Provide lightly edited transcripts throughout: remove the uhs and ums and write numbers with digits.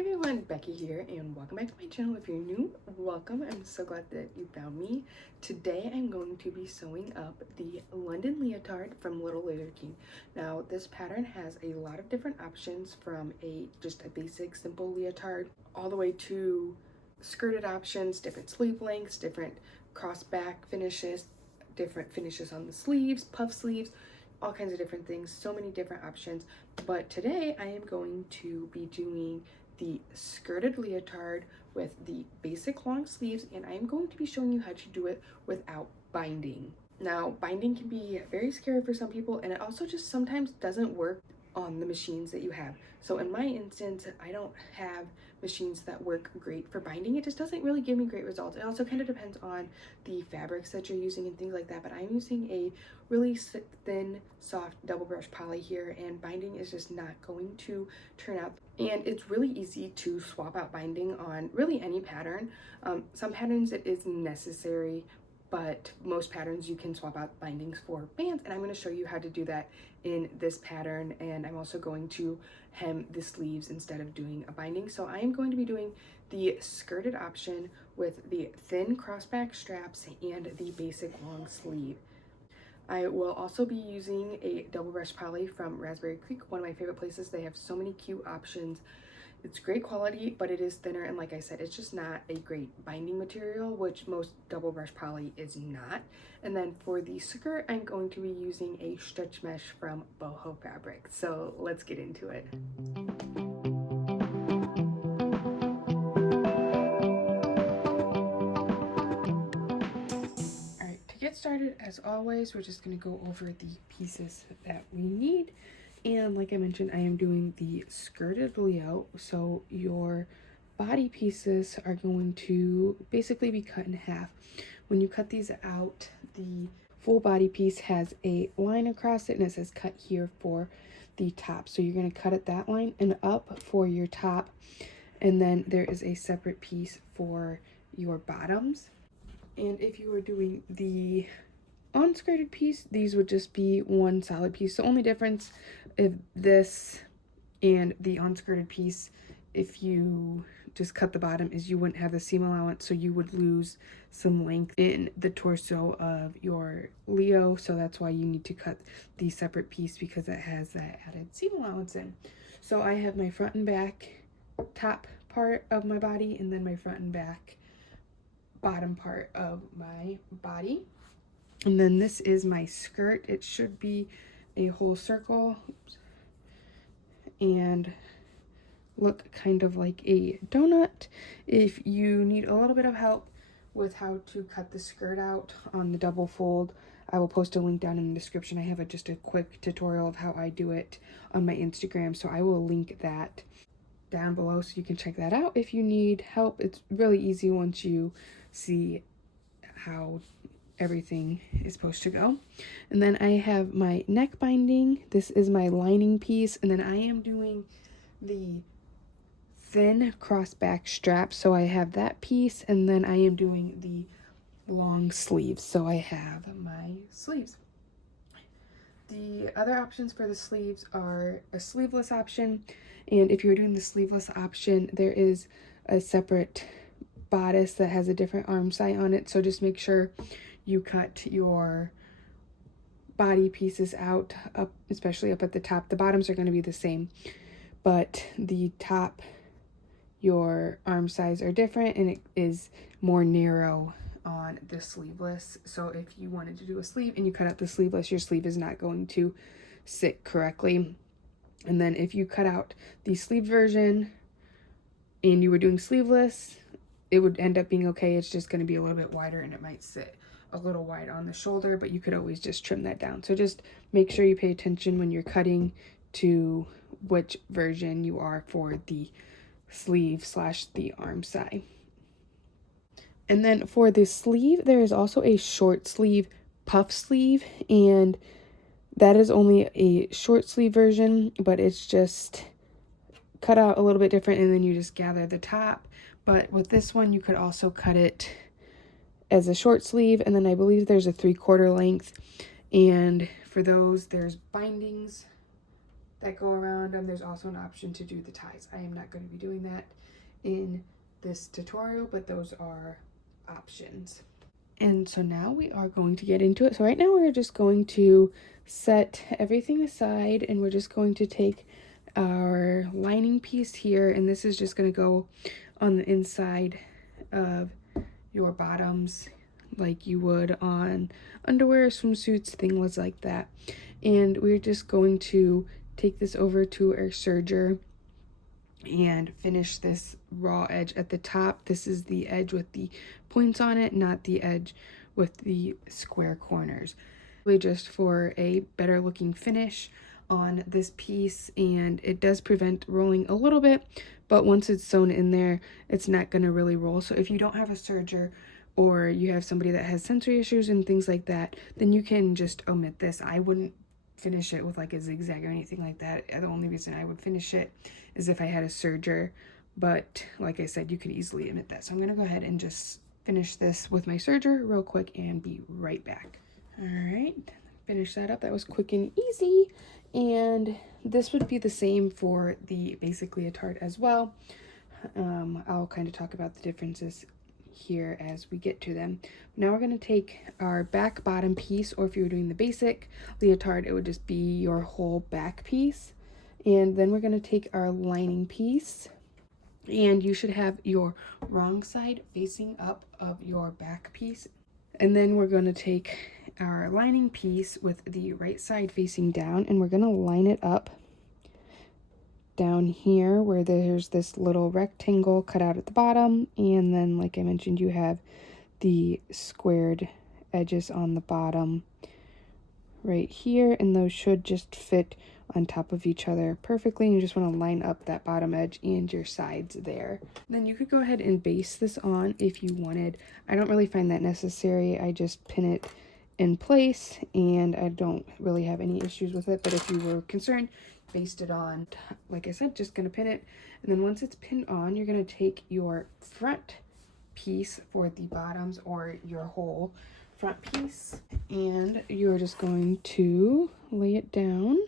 Hey everyone, Becky here, and welcome back to my channel. If you're new, welcome. I'm so glad that you found me. Today I'm going to be sewing up the London Leotard from Little Leather King. Now this pattern has a lot of different options, from just a basic simple leotard all the way to skirted options, different sleeve lengths, different cross back finishes, different finishes on the sleeves, puff sleeves, all kinds of different things, so many different options. But today I am going to be doing the skirted leotard with the basic long sleeves, and I'm going to be showing you how to do it without binding. Now, binding can be very scary for some people, and it also just sometimes doesn't work on the machines that you have. So in my instance, I don't have machines that work great for binding. It just doesn't really give me great results. It also kind of depends on the fabrics that you're using and things like that, but I'm using a really thin, soft double brush poly here, and binding is just not going to turn out. And it's really easy to swap out binding on really any pattern. Some patterns it is necessary, but most patterns you can swap out bindings for bands, and I'm going to show you how to do that in this pattern. And I'm also going to hem the sleeves instead of doing a binding. So I am going to be doing the skirted option with the thin crossback straps and the basic long sleeve. I will also be using a double brush poly from Raspberry Creek, one of my favorite places. They have so many cute options. It's great quality, but it is thinner, and like I said, it's just not a great binding material, which most double brush poly is not. And then for the skirt, I'm going to be using a stretch mesh from Boho Fabric. So let's get into it. Alright, to get started, as always, we're just going to go over the pieces that we need. And like I mentioned, I am doing the skirted layout, so your body pieces are going to basically be cut in half. When you cut these out, the full body piece has a line across it, and it says cut here for the top. So you're going to cut at that line and up for your top, and then there is a separate piece for your bottoms. And if you were doing the unskirted piece, these would just be one solid piece. The only difference of this and the unskirted piece, if you just cut the bottom, is you wouldn't have the seam allowance, so you would lose some length in the torso of your Leo. So that's why you need to cut the separate piece, because it has that added seam allowance in. So I have my front and back top part of my body, and then my front and back bottom part of my body. And then this is my skirt. It should be a whole circle. Oops. And look kind of like a donut. If you need a little bit of help with how to cut the skirt out on the double fold, I will post a link down in the description. I have just a quick tutorial of how I do it on my Instagram, so I will link that down below so you can check that out if you need help. It's really easy once you see how everything is supposed to go. And then I have my neck binding. This is my lining piece, and then I am doing the thin crossback strap, so I have that piece, and then I am doing the long sleeves, so I have my sleeves. The other options for the sleeves are a sleeveless option, and if you're doing the sleeveless option, there is a separate bodice that has a different arm side on it, so just make sure you cut your body pieces out, up, especially up at the top. The bottoms are going to be the same, but the top, your arm size are different, and it is more narrow on the sleeveless. So if you wanted to do a sleeve and you cut out the sleeveless, your sleeve is not going to sit correctly. And then if you cut out the sleeve version and you were doing sleeveless, it would end up being okay. It's just going to be a little bit wider, and it might sit a little wide on the shoulder, but you could always just trim that down. So just make sure you pay attention when you're cutting to which version you are for the sleeve / the arm side. And then for the sleeve, there is also a short sleeve puff sleeve, and that is only a short sleeve version, but it's just cut out a little bit different, and then you just gather the top. But with this one, you could also cut it as a short sleeve, and then I believe there's a 3/4 length, and for those there's bindings that go around them. There's also an option to do the ties. I am not going to be doing that in this tutorial, but those are options. And so now we are going to get into it. So right now we're just going to set everything aside, and we're just going to take our lining piece here, and this is just going to go on the inside of your bottoms like you would on underwear, swimsuits, things like that. And we're just going to take this over to our serger and finish this raw edge at the top. This is the edge with the points on it, not the edge with the square corners. Really just for a better looking finish on this piece, and it does prevent rolling a little bit, but once it's sewn in there, it's not going to really roll. So if you don't have a serger, or you have somebody that has sensory issues and things like that, then you can just omit this. I wouldn't finish it with like a zigzag or anything like that. The only reason I would finish it is if I had a serger, but like I said, you could easily omit that. So I'm going to go ahead and just finish this with my serger real quick and be right back. All right, finish that up. That was quick and easy. And this would be the same for the basic leotard as well. I'll kind of talk about the differences here as we get to them. Now we're going to take our back bottom piece, or if you were doing the basic leotard, it would just be your whole back piece. And then we're going to take our lining piece, and you should have your wrong side facing up of your back piece. And then we're going to take our lining piece with the right side facing down, and we're going to line it up down here where there's this little rectangle cut out at the bottom, and then like I mentioned, you have the squared edges on the bottom right here, and those should just fit on top of each other perfectly. And you just want to line up that bottom edge and your sides there. Then you could go ahead and baste this on if you wanted. I don't really find that necessary. I just pin it in place, and I don't really have any issues with it. But if you were concerned, baste it on. Like I said, just gonna pin it, and then once it's pinned on, you're gonna take your front piece for the bottoms, or your whole front piece, and you're just going to lay it down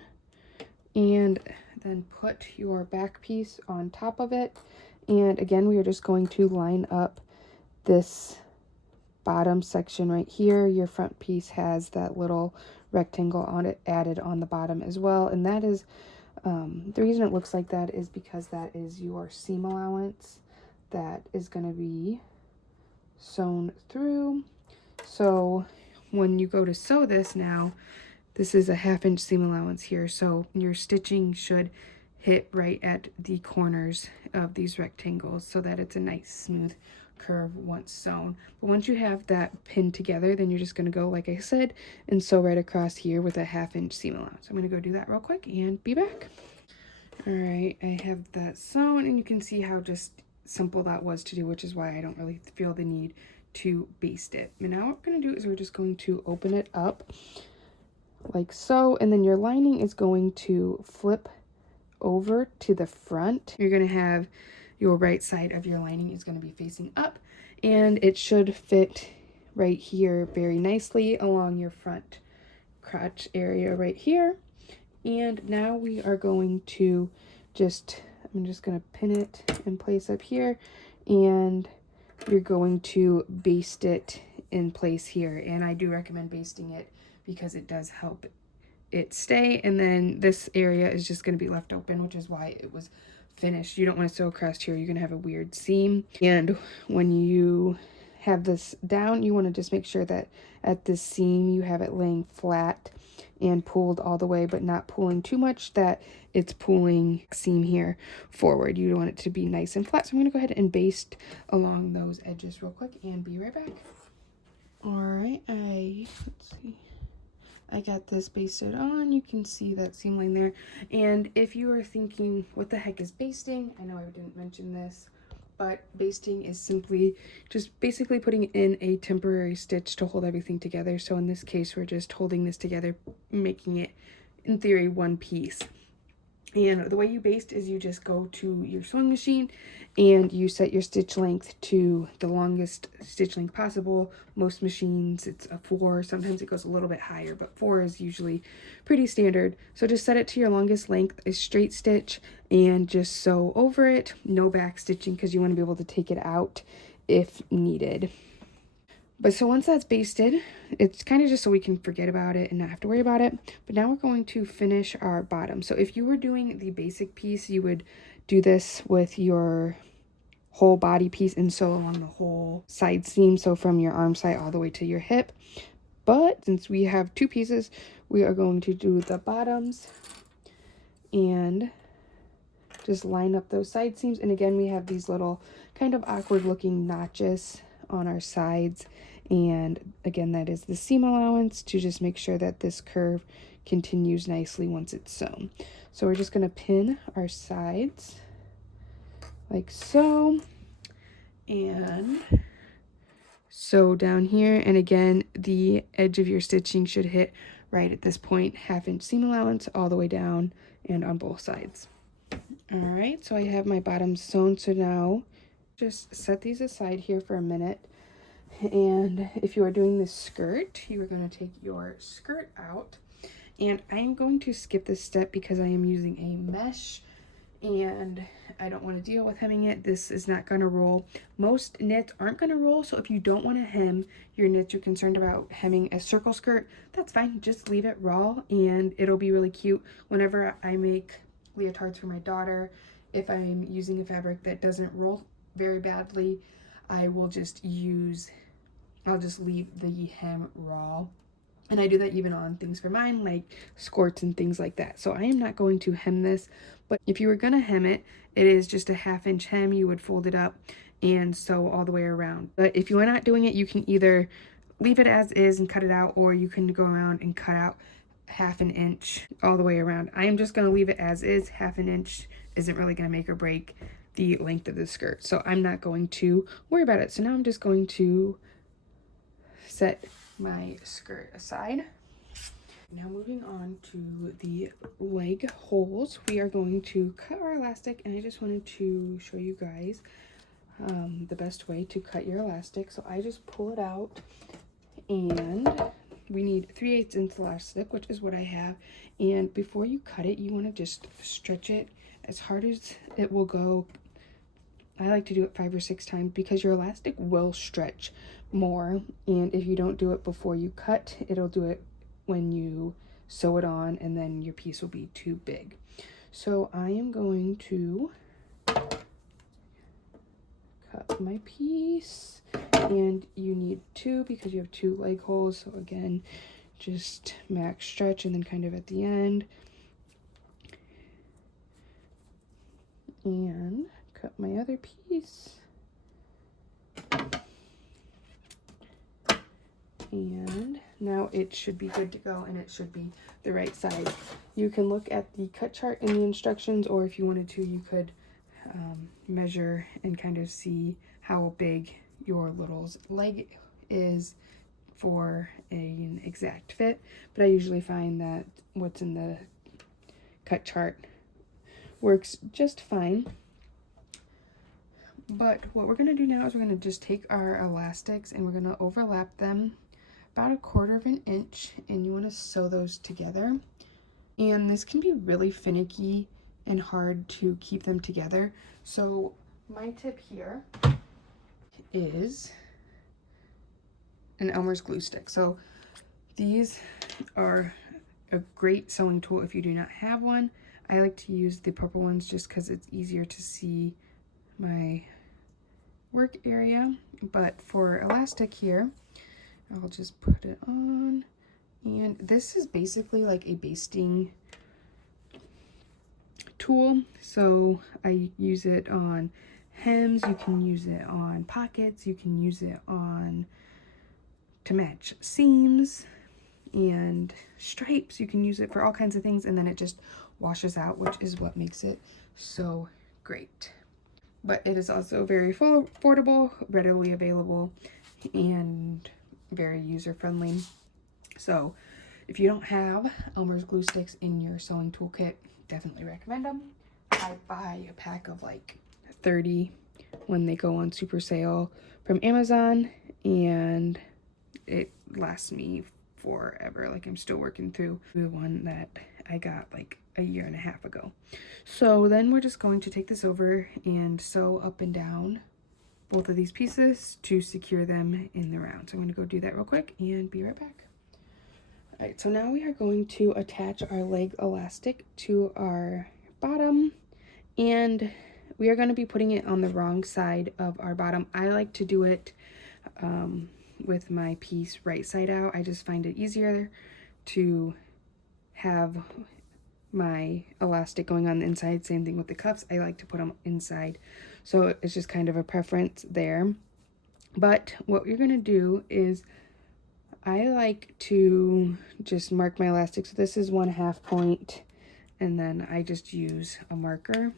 and then put your back piece on top of it. And again, we are just going to line up this bottom section right here. Your front piece has that little rectangle on it added on the bottom as well, and that is the reason it looks like that is because that is your seam allowance that is going to be sewn through. So when you go to sew this now, this is a 1/2 inch seam allowance here, so your stitching should hit right at the corners of these rectangles so that it's a nice smooth curve once sewn. But once you have that pinned together, then you're just going to go, like I said, and sew right across here with a 1/2 inch seam allowance. I'm going to go do that real quick and be back. All right, I have that sewn, and you can see how just simple that was to do, which is why I don't really feel the need to baste it. And now what we're going to do is we're just going to open it up like so, and then your lining is going to flip over to the front. You're going to have your right side of your lining is going to be facing up, and it should fit right here very nicely along your front crotch area right here. And now we are going to I'm just going to pin it in place up here, and you're going to baste it in place here. And I do recommend basting it because it does help it stay. And then this area is just going to be left open, which is why it was finished. You don't want to sew across here. You're going to have a weird seam. And when you have this down, you want to just make sure that at this seam you have it laying flat and pulled all the way, but not pulling too much that it's pulling seam here forward. You want it to be nice and flat. So I'm going to go ahead and baste along those edges real quick and be right back. All right, let's see. I got this basted on. You can see that seam line there. And if you are thinking, what the heck is basting? I know I didn't mention this, but basting is simply just basically putting in a temporary stitch to hold everything together. So in this case, we're just holding this together, making it, in theory, one piece. And the way you baste is you just go to your sewing machine and you set your stitch length to the longest stitch length possible. Most machines it's a 4, sometimes it goes a little bit higher, but 4 is usually pretty standard. So just set it to your longest length, a straight stitch, and just sew over it. No back stitching because you want to be able to take it out if needed. But so once that's basted, it's kind of just so we can forget about it and not have to worry about it. But now we're going to finish our bottom. So if you were doing the basic piece, you would do this with your whole body piece and sew along the whole side seam. So from your arm side all the way to your hip. But since we have 2 pieces, we are going to do the bottoms and just line up those side seams. And again, we have these little kind of awkward looking notches on our sides. And again, that is the seam allowance to just make sure that this curve continues nicely once it's sewn. So we're just going to pin our sides like so, and sew down here. And again, the edge of your stitching should hit right at this point, 1/2 inch seam allowance all the way down and on both sides. All right, so I have my bottoms sewn. So now just set these aside here for a minute. And if you are doing this skirt, you are going to take your skirt out. And I'm going to skip this step because I am using a mesh and I don't want to deal with hemming it. This is not going to roll. Most knits aren't going to roll, so if you don't want to hem your knits, you're concerned about hemming a circle skirt, that's fine. Just leave it raw and it'll be really cute. Whenever I make leotards for my daughter, if I'm using a fabric that doesn't roll very badly, I will just I'll just leave the hem raw. And I do that even on things for mine, like skirts and things like that. So I am not going to hem this, but if you were going to hem it, it is just a 1/2 inch hem. You would fold it up and sew all the way around. But if you are not doing it, you can either leave it as is and cut it out, or you can go around and cut out 1/2 inch all the way around. I am just going to leave it as is. 1/2 inch isn't really going to make or break the length of the skirt. So I'm not going to worry about it. So now I'm just going to set my skirt aside. Now moving on to the leg holes, we are going to cut our elastic, and I just wanted to show you guys the best way to cut your elastic. So I just pull it out, and we need 3/8 inch elastic, which is what I have. And before you cut it, you want to just stretch it as hard as it will go. I like to do it 5 or 6 times because your elastic will stretch more, and if you don't do it before you cut, it'll do it when you sew it on, and then your piece will be too big. So I am going to cut my piece, and you need 2 because you have 2 leg holes. So again, just max stretch and then kind of at the end, and cut my other piece. And now it should be good to go, and it should be the right size. You can look at the cut chart in the instructions, or if you wanted to, you could measure and kind of see how big your little leg is for an exact fit. But I usually find that what's in the cut chart works just fine. But what we're going to do now is we're going to just take our elastics and we're going to overlap them about 1/4 inch, and you want to sew those together. And this can be really finicky and hard to keep them together. So my tip here is an Elmer's glue stick. So these are a great sewing tool if you do not have one. I like to use the purple ones just because it's easier to see my work area. But for elastic here, I'll just put it on, and this is basically like a basting tool. So I use it on hems, you can use it on pockets, you can use it on to match seams and stripes. You can use it for all kinds of things, and then it just washes out, which is what makes it so great. But it is also very affordable, readily available, and very user-friendly. So if you don't have Elmer's glue sticks in your sewing toolkit, definitely recommend them. I buy a pack of like 30 when they go on super sale from Amazon, and it lasts me forever. Like, I'm still working through the one that I got like a year and a half ago. So then we're just going to take this over and sew up and down both of these pieces to secure them in the round. So I'm going to go do that real quick and be right back. All right, so now we are going to attach our leg elastic to our bottom, and we are going to be putting it on the wrong side of our bottom. I like to do it with my piece right side out. I just find it easier to have my elastic going on the inside. Same thing with the cuffs. I like to put them inside. So it's just kind of a preference there. But what you're going to do is, I like to just mark my elastic. So this is 1/2 point, and then I just use a marker.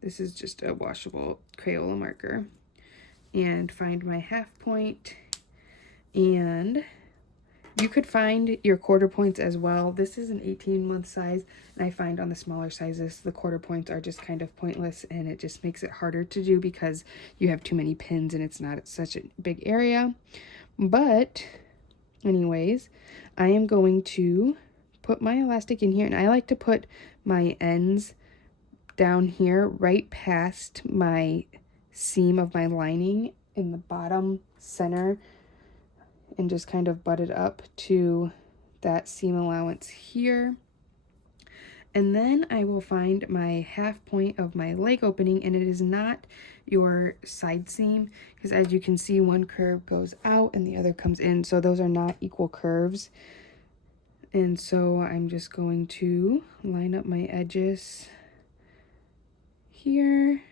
This is just a washable Crayola marker, and find my 1/2 point. And you could find your 1/4 points as well. This is an 18-month size, and I find on the smaller sizes the 1/4 points are just kind of pointless, and it just makes it harder to do because you have too many pins and it's not such a big area. But anyways, I am going to put my elastic in here, and I like to put my ends down here right past my seam of my lining in the bottom center, and just kind of butt it up to that seam allowance here. And then I will find my 1/2 point of my leg opening, and it is not your side seam, because as you can see, one curve goes out and the other comes in, so those are not equal curves. And so I'm just going to line up my edges here.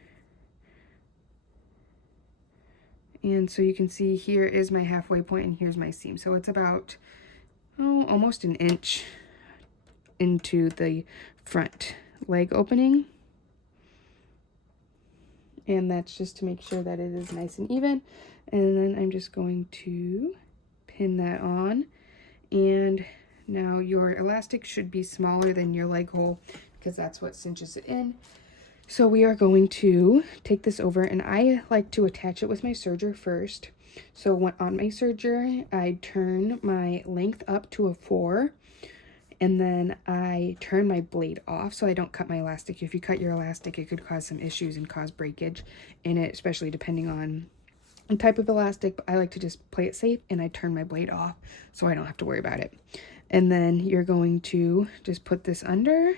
And so you can see here is my halfway point and here's my seam. So it's about almost an inch into the front leg opening. And that's just to make sure that it is nice and even. And then I'm just going to pin that on. And now your elastic should be smaller than your leg hole, because that's what cinches it in. So we are going to take this over, and I like to attach it with my serger first. So on my serger, I turn my length up to a 4, and then I turn my blade off so I don't cut my elastic. If you cut your elastic, it could cause some issues and cause breakage in it, especially depending on the type of elastic. But I like to just play it safe, and I turn my blade off so I don't have to worry about it. And then you're going to just put this under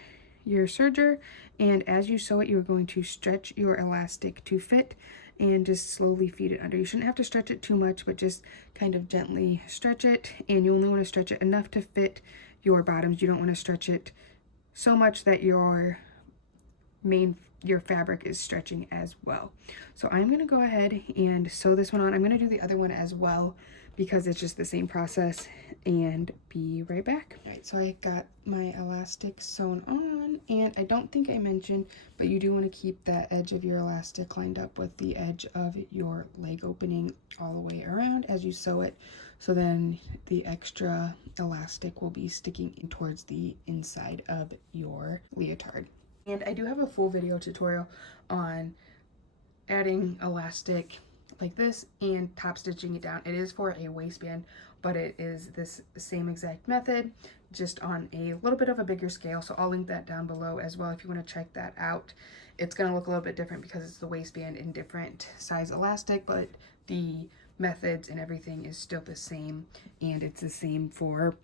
your serger, and as you sew it, you're going to stretch your elastic to fit and just slowly feed it under. You shouldn't have to stretch it too much, but just kind of gently stretch it, and you only want to stretch it enough to fit your bottoms. You don't want to stretch it so much that your fabric is stretching as well. So I'm going to go ahead and sew this one on. I'm going to do the other one as well because it's just the same process, and be right back. All right, so I got my elastic sewn on, and I don't think I mentioned, but you do want to keep that edge of your elastic lined up with the edge of your leg opening all the way around as you sew it, so then the extra elastic will be sticking in towards the inside of your leotard. And I do have a full video tutorial on adding elastic like this and top stitching it down. It is for a waistband, but it is this same exact method, just on a little bit of a bigger scale. So I'll link that down below as well if you want to check that out. It's going to look a little bit different because it's the waistband in different size elastic, but the methods and everything is still the same, and it's the same for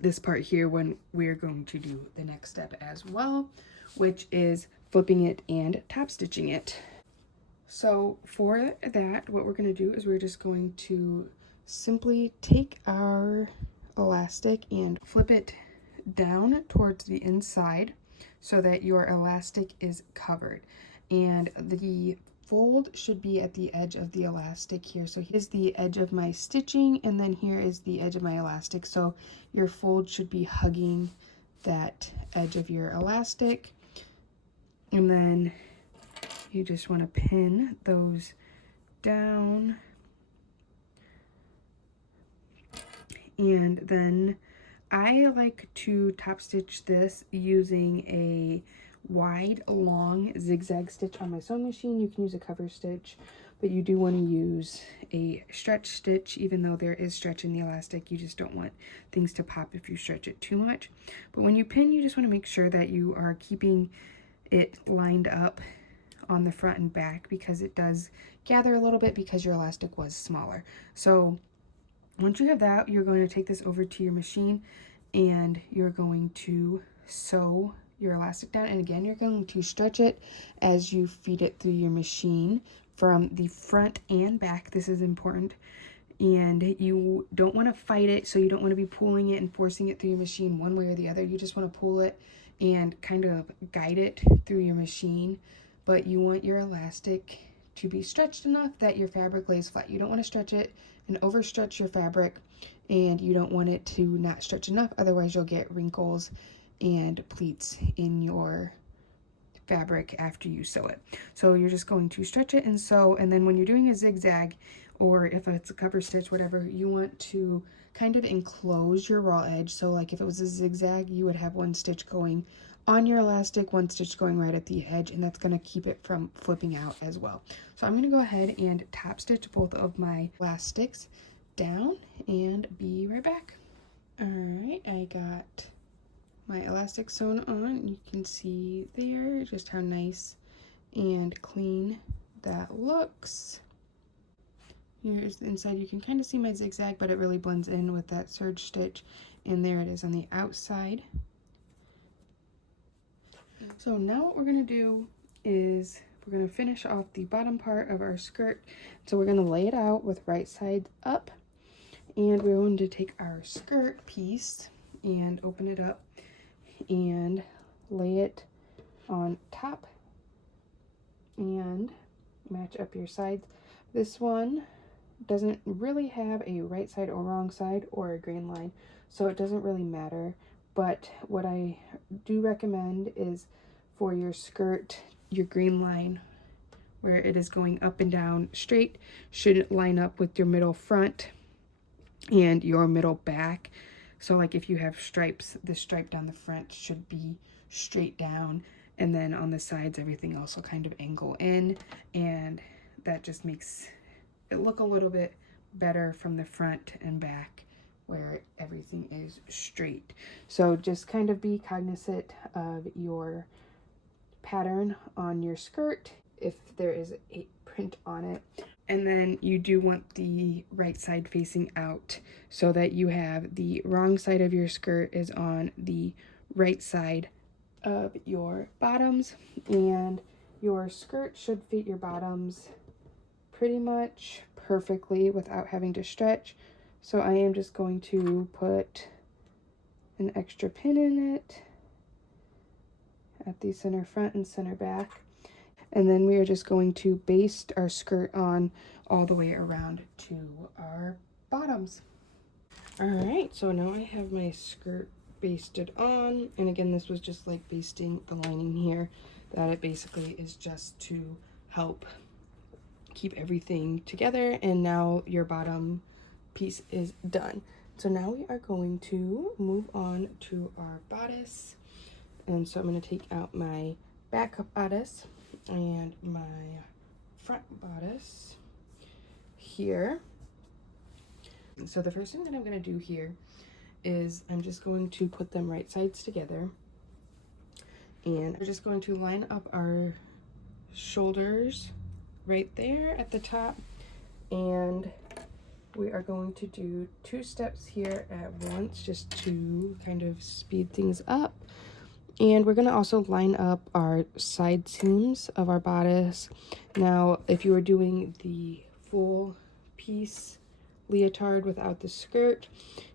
this part here when we're going to do the next step as well, which is flipping it and top stitching it. So for that, what we're going to do is we're just going to simply take our elastic and flip it down towards the inside so that your elastic is covered. And the fold should be at the edge of the elastic here. So here's the edge of my stitching, and then here is the edge of my elastic. So your fold should be hugging that edge of your elastic. And then you just want to pin those down, and then I like to top stitch this using a wide, long zigzag stitch on my sewing machine. You can use a cover stitch, but you do want to use a stretch stitch. Even though there is stretch in the elastic, you just don't want things to pop if you stretch it too much. But when you pin, you just want to make sure that you are keeping it lined up on the front and back, because it does gather a little bit because your elastic was smaller. So once you have that, you're going to take this over to your machine and you're going to sew your elastic down. And again, you're going to stretch it as you feed it through your machine from the front and back. This is important. And you don't want to fight it, so you don't want to be pulling it and forcing it through your machine one way or the other. You just want to pull it and kind of guide it through your machine. But you want your elastic to be stretched enough that your fabric lays flat. You don't want to stretch it and overstretch your fabric, and you don't want it to not stretch enough, otherwise you'll get wrinkles and pleats in your fabric after you sew it. So you're just going to stretch it and sew, and then when you're doing a zigzag, or if it's a cover stitch, whatever, you want to kind of enclose your raw edge. So like if it was a zigzag, you would have one stitch going on your elastic, one stitch going right at the edge, and that's going to keep it from flipping out as well. So I'm going to go ahead and top stitch both of my elastics down and be right back. All right, I got my elastic sewn on. You can see there just how nice and clean that looks. Here's the inside. You can kind of see my zigzag, but it really blends in with that serge stitch, and there it is on the outside. So now what we're going to do is we're going to finish off the bottom part of our skirt. So we're going to lay it out with right side up, and we're going to take our skirt piece and open it up and lay it on top and match up your sides. This one doesn't really have a right side or wrong side or a grain line, so it doesn't really matter. But what I do recommend is for your skirt, your green line where it is going up and down straight should line up with your middle front and your middle back. So like if you have stripes, the stripe down the front should be straight down, and then on the sides everything else will kind of angle in, and that just makes it look a little bit better from the front and back where everything is straight. So just kind of be cognizant of your pattern on your skirt if there is a print on it. And then you do want the right side facing out, so that you have the wrong side of your skirt is on the right side of your bottoms, and your skirt should fit your bottoms pretty much perfectly without having to stretch. So I am just going to put an extra pin in it at the center front and center back. And then we are just going to baste our skirt on all the way around to our bottoms. All right, so now I have my skirt basted on. And again, this was just like basting the lining here, that it basically is just to help keep everything together. And now your bottom piece is done. So now we are going to move on to our bodice. And so I'm going to take out my back bodice and my front bodice here. So the first thing that I'm going to do here is I'm just going to put them right sides together, and we're just going to line up our shoulders right there at the top, and we are going to do 2 steps here at once just to kind of speed things up. And we're going to also line up our side seams of our bodice. Now, if you were doing the full piece leotard without the skirt,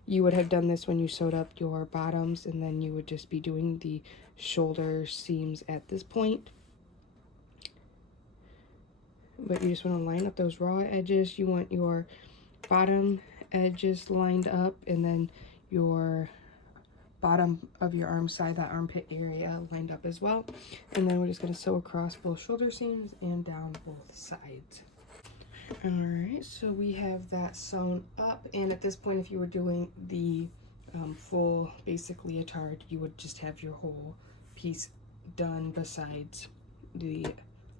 you would have done this when you sewed up your bottoms, and then you would just be doing the shoulder seams at this point. But you just want to line up those raw edges. You want your bottom edges lined up, and then your bottom of your arm side, that armpit area, lined up as well. And then we're just going to sew across both shoulder seams and down both sides. All right, so we have that sewn up, and at this point, if you were doing the full basic leotard, you would just have your whole piece done besides the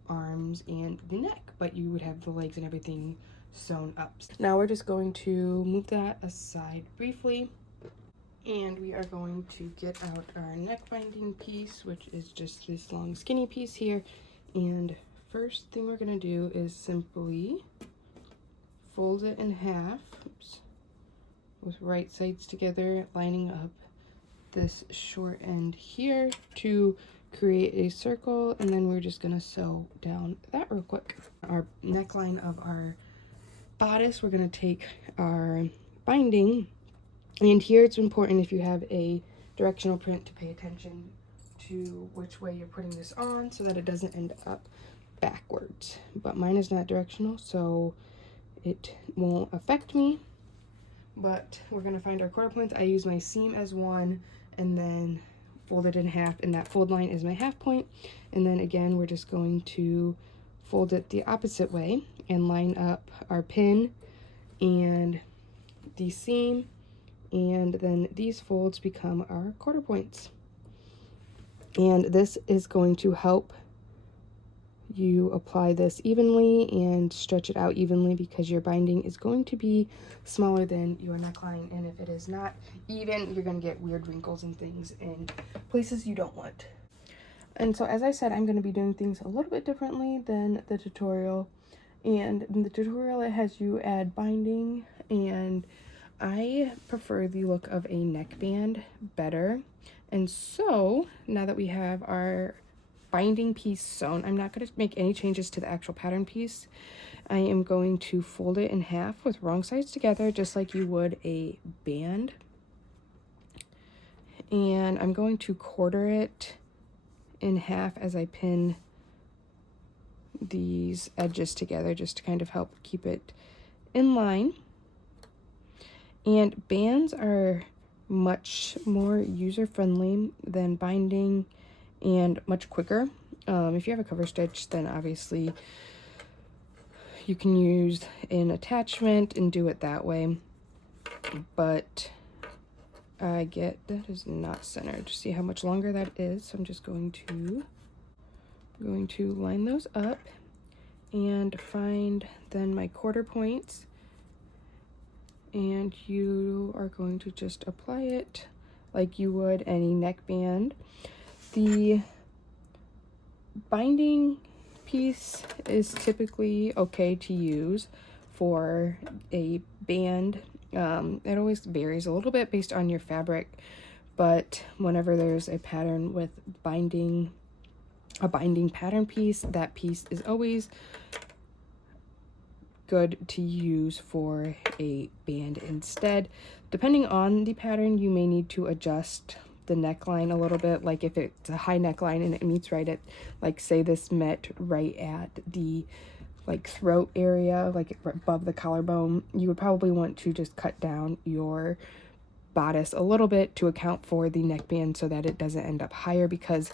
arms and the neck, but you would have the legs and everything sewn up. Now we're just going to move that aside briefly, and we are going to get out our neck binding piece, which is just this long skinny piece here. And first thing we're going to do is simply fold it in half, with right sides together, lining up this short end here to create a circle, and then we're just going to sew down that real quick. Our neckline of our bodice, we're going to take our binding, and here it's important, if you have a directional print, to pay attention to which way you're putting this on so that it doesn't end up backwards. But mine is not directional, so it won't affect me. But we're going to find our quarter points. I use my seam as one and then fold it in half, and that fold line is my half point. And then again, we're just going to fold it the opposite way and line up our pin and the seam, and then these folds become our quarter points. And this is going to help you apply this evenly and stretch it out evenly, because your binding is going to be smaller than your neckline, and if it is not even, you're going to get weird wrinkles and things in places you don't want. And so, as I said, I'm going to be doing things a little bit differently than the tutorial. And in the tutorial, it has you add binding, and I prefer the look of a neckband better. And so now that we have our binding piece sewn, I'm not going to make any changes to the actual pattern piece. I am going to fold it in half with wrong sides together, just like you would a band. And I'm going to quarter it in half as I pin these edges together, just to kind of help keep it in line. And bands are much more user-friendly than binding and much quicker. If you have a cover stitch, then obviously you can use an attachment and do it that way. But I get that is not centered. See how much longer that is? So I'm just going to line those up and find then my quarter points, and you are going to just apply it like you would any neckband. The binding piece is typically okay to use for a band. It always varies a little bit based on your fabric, but whenever there's a pattern with binding, a binding pattern piece, that piece is always good to use for a band instead. Depending on the pattern, you may need to adjust the neckline a little bit. Like if it's a high neckline and it meets right at, like say this met right at the like throat area, like above the collarbone, you would probably want to just cut down your bodice a little bit to account for the neckband so that it doesn't end up higher, because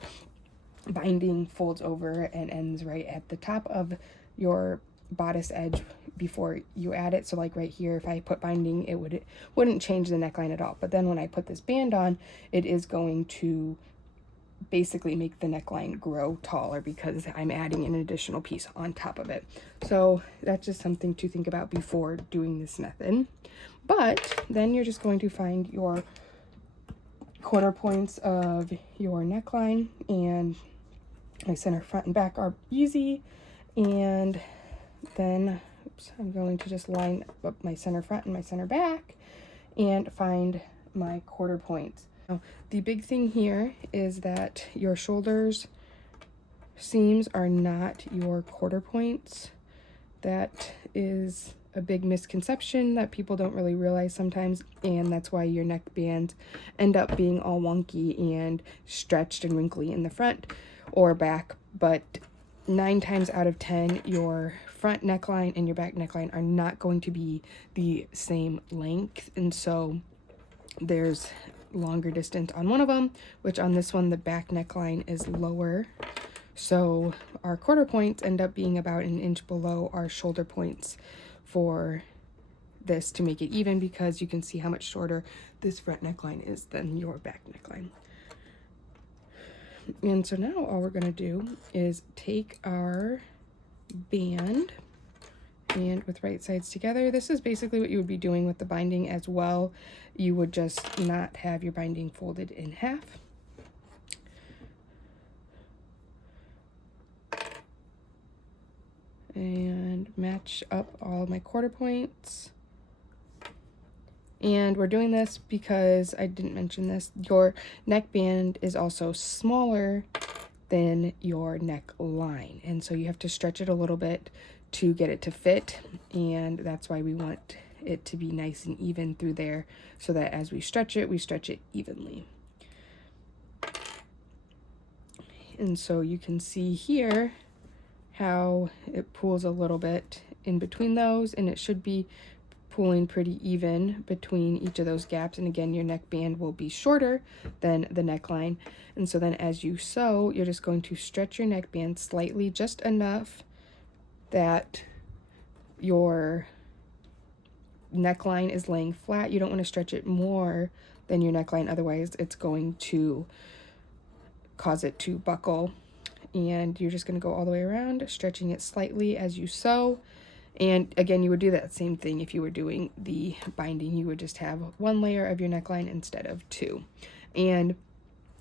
binding folds over and ends right at the top of your bodice edge before you add it. So like right here, if I put binding, it wouldn't change the neckline at all. But then when I put this band on, it is going to basically make the neckline grow taller because I'm adding an additional piece on top of it. So that's just something to think about before doing this method. But then you're just going to find your quarter points of your neckline, and my center front and back are easy. And then I'm going to just line up my center front and my center back and find my quarter points. Now, the big thing here is that your shoulders seams are not your quarter points. That is a big misconception that people don't really realize sometimes, and that's why your neck bands end up being all wonky and stretched and wrinkly in the front or back. But 9 times out of 10, your front neckline and your back neckline are not going to be the same length, and so there's longer distance on one of them, which on this one the back neckline is lower, so our quarter points end up being about an inch below our shoulder points for this to make it even, because you can see how much shorter this front neckline is than your back neckline. And so now all we're going to do is take our band, and with right sides together, this is basically what you would be doing with the binding as well. You would just not have your binding folded in half. And match up all of my quarter points. And we're doing this because I didn't mention this. Your neckband is also smaller than your neckline, and so you have to stretch it a little bit to get it to fit, and that's why we want it to be nice and even through there, so that as we stretch it evenly. And so you can see here how it pulls a little bit in between those, and it should be pulling pretty even between each of those gaps. And again, your neckband will be shorter than the neckline, and so then as you sew, you're just going to stretch your neckband slightly, just enough that your neckline is laying flat. You don't want to stretch it more than your neckline, otherwise it's going to cause it to buckle. And you're just going to go all the way around, stretching it slightly as you sew. And again, you would do that same thing if you were doing the binding. You would just have one layer of your neckline instead of two. And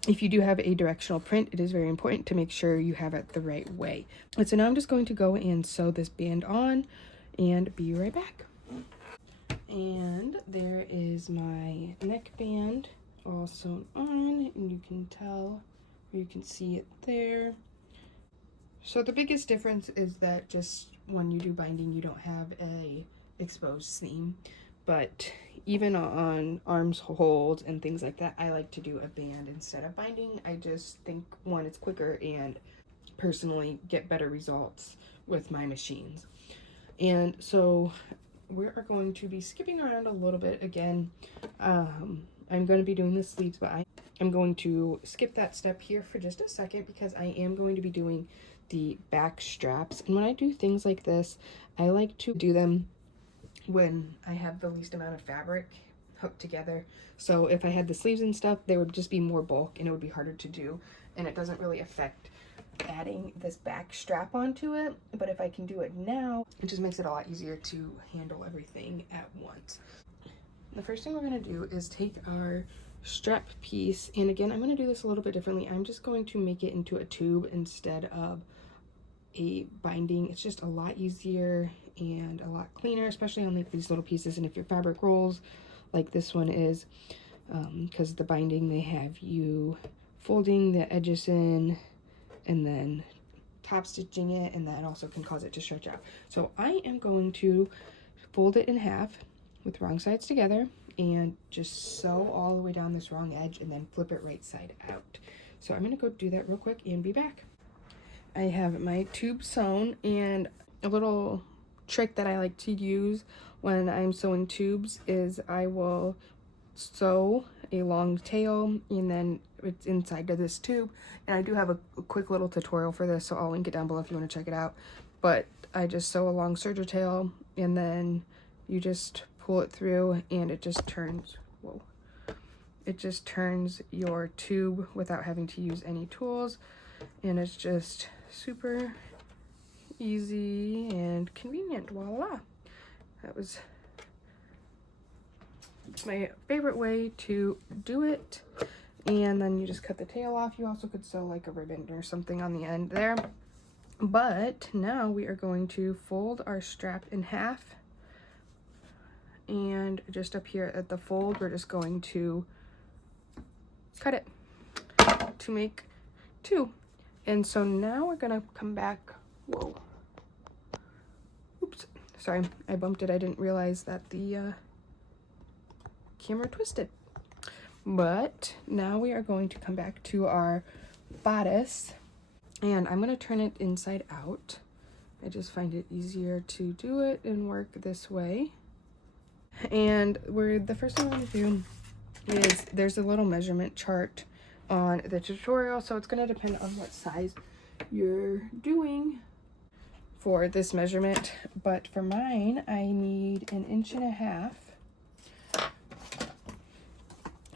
if you do have a directional print, it is very important to make sure you have it the right way. And so now I'm just going to go and sew this band on and be right back. And there is my neckband all sewn on, and you can tell, or you can see it there. So the biggest difference is that just when you do binding, you don't have a exposed seam, but even on armholes and things like that, I like to do a band instead of binding. I just think, one, it's quicker, and personally get better results with my machines. And so we are going to be skipping around a little bit again. I'm going to be doing the sleeves, but I'm going to skip that step here for just a second, because I am going to be doing the back straps. And when I do things like this, I like to do them when I have the least amount of fabric hooked together. So if I had the sleeves and stuff, there would just be more bulk and it would be harder to do, and it doesn't really affect adding this back strap onto it. But if I can do it now, it just makes it a lot easier to handle everything at once. The first thing we're going to do is take our strap piece, and again, I'm going to do this a little bit differently. I'm just going to make it into a tube instead of a binding. It's just a lot easier and a lot cleaner, especially on like these little pieces. And if your fabric rolls like this one is, because the binding, they have you folding the edges in and then top stitching it, and that also can cause it to stretch out. So I am going to fold it in half with wrong sides together and just sew all the way down this wrong edge and then flip it right side out. So I'm going to go do that real quick and be back. I have my tube sewn, and a little trick that I like to use when I'm sewing tubes is I will sew a long tail, and then it's inside of this tube. And I do have a quick little tutorial for this, so I'll link it down below if you want to check it out. But I just sew a long serger tail, and then you just pull it through, and it just turns, whoa, it just turns your tube without having to use any tools. And it's just super easy and convenient. Voila. It's my favorite way to do it. And then you just cut the tail off. You also could sew like a ribbon or something on the end there. But now we are going to fold our strap in half, and just up here at the fold, we're just going to cut it to make two. And so now we're gonna come back, whoa, oops, sorry, I bumped it. I didn't realize that the camera twisted. But now we are going to come back to our bodice, and I'm gonna turn it inside out. I just find it easier to do it and work this way. And the first thing we're gonna do is, there's a little measurement chart on the tutorial, so it's going to depend on what size you're doing for this measurement, but for mine, I need 1.5 inches.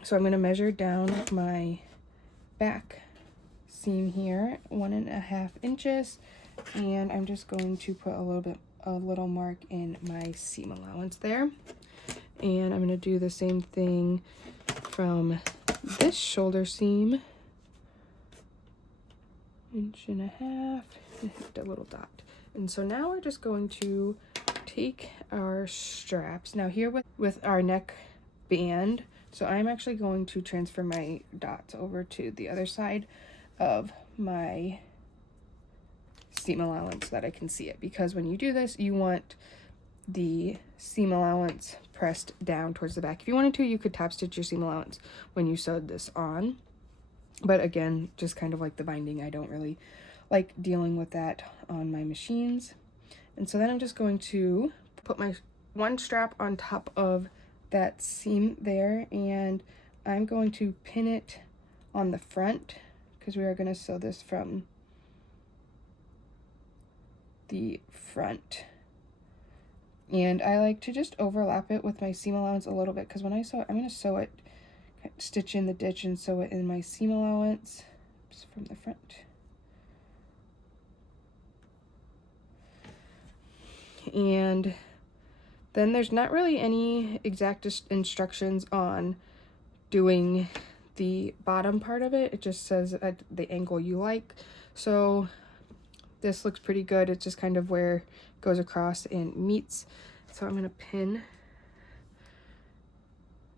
So I'm going to measure down my back seam here, 1.5 inches, and I'm just going to put a little mark in my seam allowance there. And I'm going to do the same thing from this shoulder seam, 1.5 inches, and hit a little dot. And so now we're just going to take our straps. Now here with our neck band, so I'm actually going to transfer my dots over to the other side of my seam allowance so that I can see it. Because when you do this, you want the seam allowance pressed down towards the back. If you wanted to, you could top stitch your seam allowance when you sewed this on. But again, just kind of like the binding, I don't really like dealing with that on my machines. And so then I'm just going to put my one strap on top of that seam there, and I'm going to pin it on the front because we are going to sew this from the front. And I like to just overlap it with my seam allowance a little bit, because when I sew it, I'm going to sew it, stitch in the ditch and sew it in my seam allowance from the front. And then there's not really any exact instructions on doing the bottom part of it. It just says at the angle you like. So this looks pretty good. It's just kind of where it goes across and meets. So I'm going to pin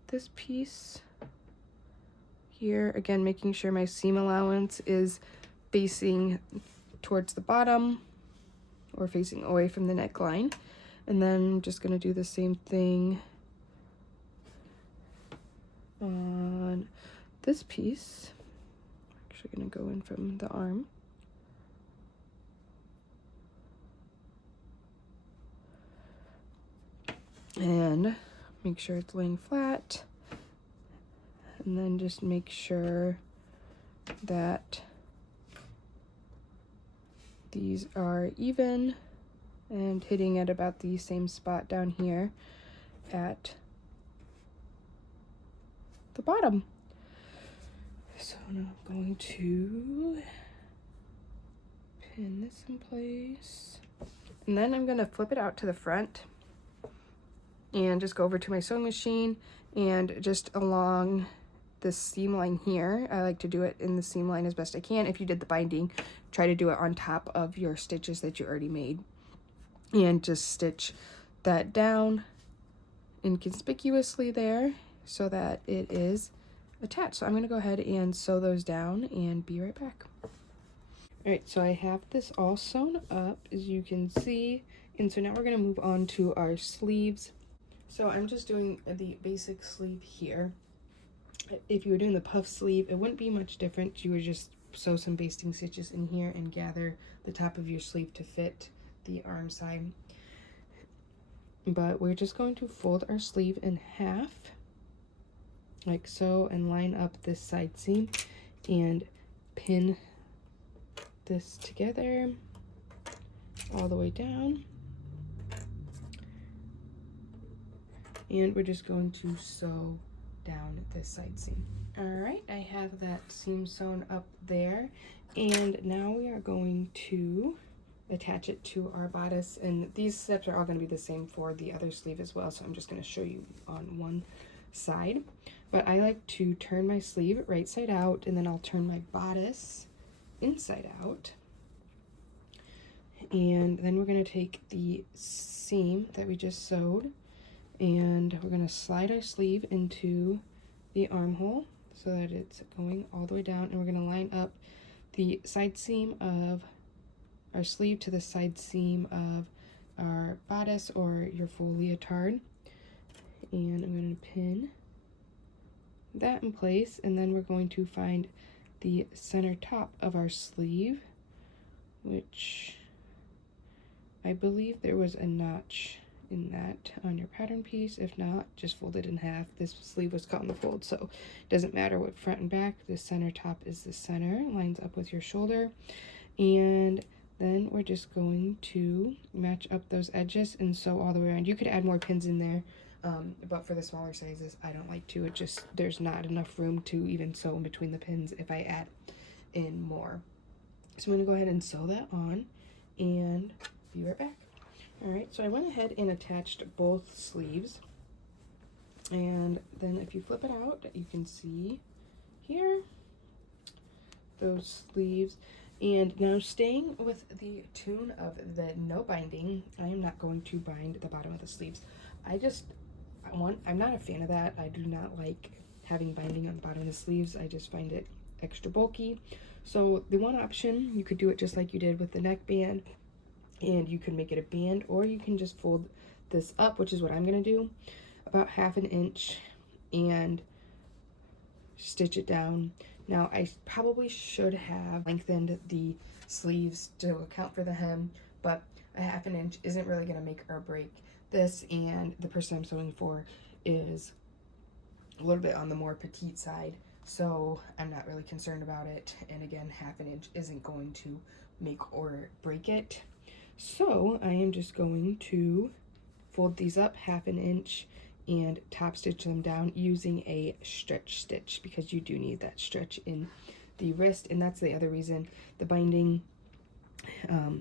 this piece here, again making sure my seam allowance is facing towards the bottom or facing away from the neckline. And then I'm just going to do the same thing on this piece. I'm actually going to go in from the arm. And make sure it's laying flat. And then just make sure that these are even and hitting at about the same spot down here at the bottom. So now I'm going to pin this in place, and then I'm going to flip it out to the front and just go over to my sewing machine, and just along this seam line here, I like to do it in the seam line as best I can. If you did the binding, try to do it on top of your stitches that you already made, and just stitch that down inconspicuously there so that it is attached. So I'm going to go ahead and sew those down and be right back. Alright, so I have this all sewn up, as you can see, and so now we're going to move on to our sleeves. So I'm just doing the basic sleeve here. If you were doing the puff sleeve, it wouldn't be much different. You would just sew some basting stitches in here and gather the top of your sleeve to fit the arm side. But we're just going to fold our sleeve in half, like so, and line up this side seam and pin this together all the way down. And we're just going to sew down this side seam. All right, I have that seam sewn up there, and now we are going to attach it to our bodice, and these steps are all going to be the same for the other sleeve as well, so I'm just going to show you on one side. But I like to turn my sleeve right side out, and then I'll turn my bodice inside out. And then we're going to take the seam that we just sewed, and we're going to slide our sleeve into the armhole so that it's going all the way down, and we're going to line up the side seam of our sleeve to the side seam of our bodice or your full leotard. And I'm going to pin that in place, and then we're going to find the center top of our sleeve, which I believe there was a notch in that on your pattern piece. If not, just fold it in half. This sleeve was cut in the fold, so it doesn't matter what front and back. The center top is the center, lines up with your shoulder. And Then we're just going to match up those edges and sew all the way around. You could add more pins in there, but for the smaller sizes, I don't like to. It just, there's not enough room to even sew in between the pins if I add in more. So I'm gonna go ahead and sew that on and be right back. All right, so I went ahead and attached both sleeves. And then if you flip it out, you can see here those sleeves. And now, staying with the tune of the no binding, I am not going to bind the bottom of the sleeves. I'm not a fan of that. I do not like having binding on the bottom of the sleeves. I just find it extra bulky. So the one option, you could do it just like you did with the neckband, and you can make it a band, or you can just fold this up, which is what I'm gonna do, about 1/2 inch, and stitch it down. Now, I probably should have lengthened the sleeves to account for the hem, but a 1/2 inch isn't really gonna make or break this, and the person I'm sewing for is a little bit on the more petite side, so I'm not really concerned about it. And again, 1/2 inch isn't going to make or break it. So I am just going to fold these up 1/2 inch and top stitch them down using a stretch stitch, because you do need that stretch in the wrist. And that's the other reason the binding,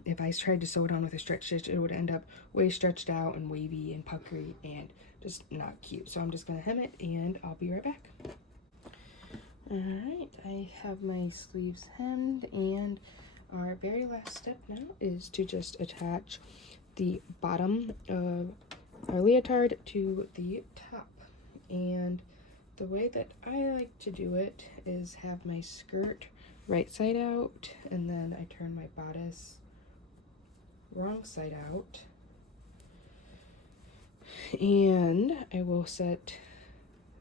if I tried to sew it on with a stretch stitch, it would end up way stretched out and wavy and puckery and just not cute. So I'm just gonna hem it and I'll be right back. All right, I have my sleeves hemmed, and our very last step now is to just attach the bottom of our leotard to the top. And the way that I like to do it is have my skirt right side out, and then I turn my bodice wrong side out, and I will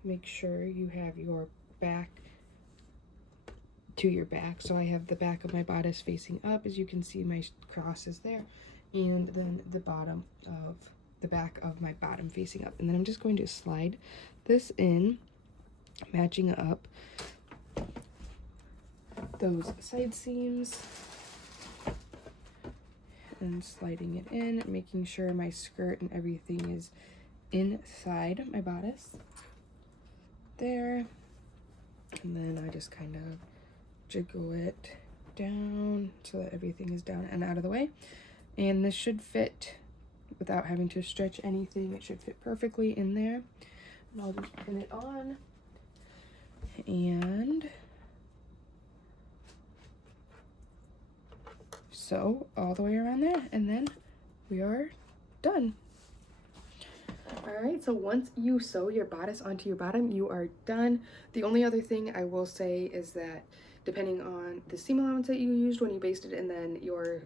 make sure you have your back to your back. So I have the back of my bodice facing up, as you can see my cross is there, and then the back of my bottom facing up. And then I'm just going to slide this in, matching up those side seams and sliding it in, making sure my skirt and everything is inside my bodice there. And then I just kind of jiggle it down so that everything is down and out of the way. And this should fit without having to stretch anything. It should fit perfectly in there. And I'll just pin it on and sew all the way around there, and then we are done. All right, so once you sew your bodice onto your bottom, you are done. The only other thing I will say is that depending on the seam allowance that you used when you basted, and then your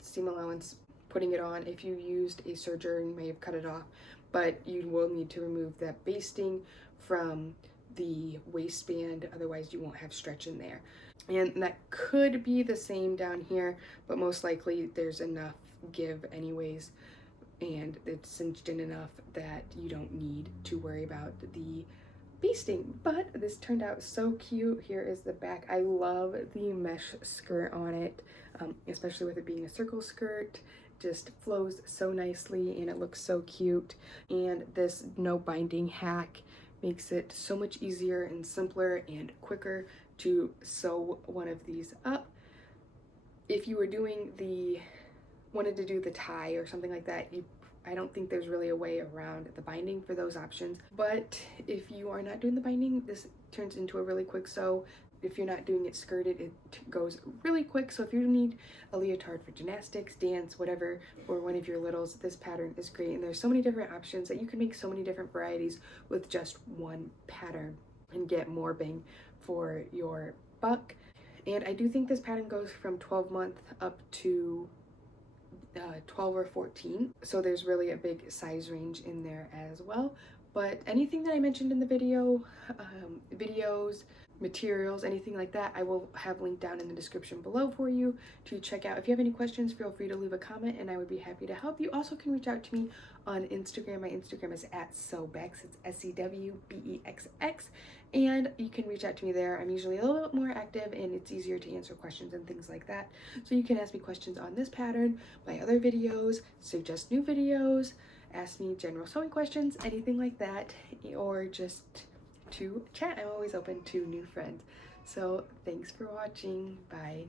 seam allowance putting it on, if you used a serger, you may have cut it off, but you will need to remove that basting from the waistband, otherwise you won't have stretch in there. And that could be the same down here, but most likely there's enough give anyways, and it's cinched in enough that you don't need to worry about the basting. But this turned out so cute. Here is the back. I love the mesh skirt on it, especially with it being a circle skirt. Just flows so nicely and it looks so cute. And this no binding hack makes it so much easier and simpler and quicker to sew one of these up. If you were wanted to do the tie or something like that, I don't think there's really a way around the binding for those options. But if you are not doing the binding, this turns into a really quick sew. If you're not doing it skirted, it goes really quick. So if you need a leotard for gymnastics, dance, whatever, or one of your littles, this pattern is great. And there's so many different options that you can make so many different varieties with just one pattern and get more bang for your buck. And I do think this pattern goes from 12 month up to 12 or 14. So there's really a big size range in there as well. But anything that I mentioned in the videos, materials, anything like that, I will have linked down in the description below for you to check out. If you have any questions, feel free to leave a comment and I would be happy to help. You also can reach out to me on Instagram. My Instagram is @sewbex. It's SEWBEXX, and you can reach out to me there. I'm usually a little bit more active and it's easier to answer questions and things like that. So you can ask me questions on this pattern, my other videos, suggest new videos, ask me general sewing questions, anything like that, or just to chat. I'm always open to new friends. So thanks for watching. Bye.